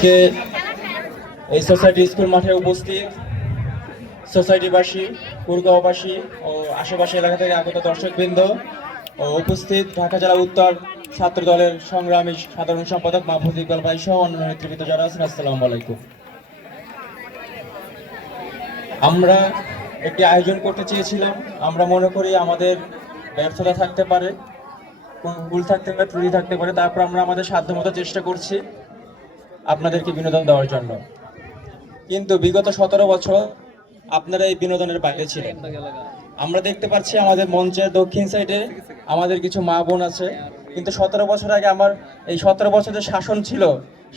আজকে এই society school মাঠে উপস্থিত সোসাইটিবাসী, কুড়গাঁওবাসী ও আশেপাশে এলাকা থেকে আগত দর্শকবৃন্দ ও উপস্থিত ঢাকা জেলা উত্তর ছাত্র দলের সংগ্রামী সাধারণ সম্পাদক মাহফুজ ইকবাল ভাই সহ অন্যান্য নেতৃবৃন্দ যারা আছেন, আসসালামু আলাইকুম। আমরা একটি আয়োজন করতে চেয়েছিলাম। আমরা মনে করি আমাদের ব্যর্থতা থাকতে পারে, ভুল থাকতে পারে, ত্রুটি থাকতে পারে, তারপর আমরা আমাদের সাধ্যমতো চেষ্টা করছি আপনাদেরকে বিনোদন দেওয়ার জন্য। কিন্তু বিগত 17 বছর আপনারা এই বিনোদনের বাইরে ছিলেন। আমরা দেখতে পাচ্ছি আমাদের মঞ্চের দক্ষিণ সাইডে আমাদের কিছু মা বোন আছে, কিন্তু 17 বছর আগে আমার এই 17 বছরের শাসন ছিল,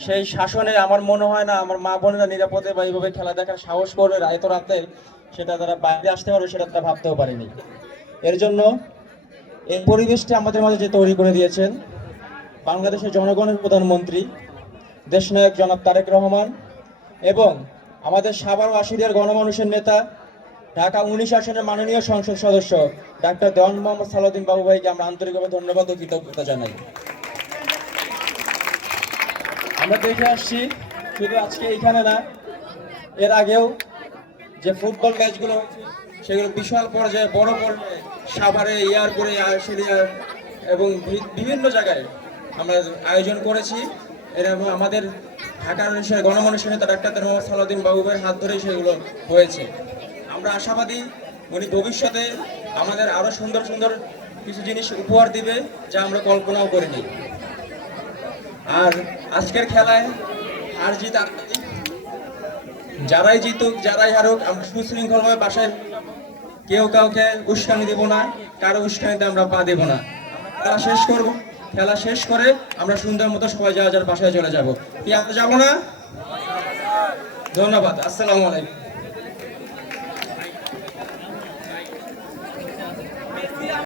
সেই শাসনে আমার মনে হয় না আমার মা বোনেরা নিরাপদে বা এইভাবে খেলা দেখার সাহস করবে এত রাতে, সেটা তারা বাইরে আসতে পারবে সেটা তারা ভাবতেও পারেনি। এর জন্য এই পরিবেশটি আমাদের মাঝে যে তৈরি করে দিয়েছেন বাংলাদেশের জনগণের প্রধানমন্ত্রী দেশনায়ক জনাব তারেক রহমান এবং আমাদের সাভার ও আশুলিয়ার গণমানুষের নেতা ঢাকা 19 আসনের মাননীয় সংসদ সদস্য ডাক্তার দেওয়ান মোহাম্মদ সালাউদ্দিন বাবু ভাইকে আমরা আন্তরিকভাবে ধন্যবাদ ও কৃতজ্ঞতা জানাই। আমরা দেখে আসছি শুধু আজকে এইখানে না, এর আগেও যে ফুটবল ম্যাচগুলো হয়েছে সেগুলো বিশাল পর্যায়ে বড় পর্যায়ে সাভারে, এয়ারপোর্টে, আশুলিয়া এবং বিভিন্ন জায়গায় আমরা আয়োজন করেছি। এবং আমাদের ঢাকার গণমানুষের নেতা ডাক্তার মোহাম্মদ সালাউদ্দিন বাবু ভাইয়ের হাত ধরেই সেগুলো হয়েছে। আমরা আশাবাদী উনি ভবিষ্যতে আমাদের আরো সুন্দর সুন্দর কিছু জিনিস উপহার দিবে যা আমরা কল্পনাও করিনি। আর আজকের খেলায় হার জিত যারাই জিতুক যারাই হারুক, আমরা সুশৃঙ্খলভাবে বাসায় কেউ কাউকে উস্কানি দেব না, কারো উস্কানিতে আমরা পা দেব না। খেলা শেষ করব, খেলা শেষ করে আমরা সুন্দর মতো সবাই যাওয়ার বাসায় চলে যাব। কি আমরা যাবো না? ধন্যবাদ। আসসালামু আলাইকুম।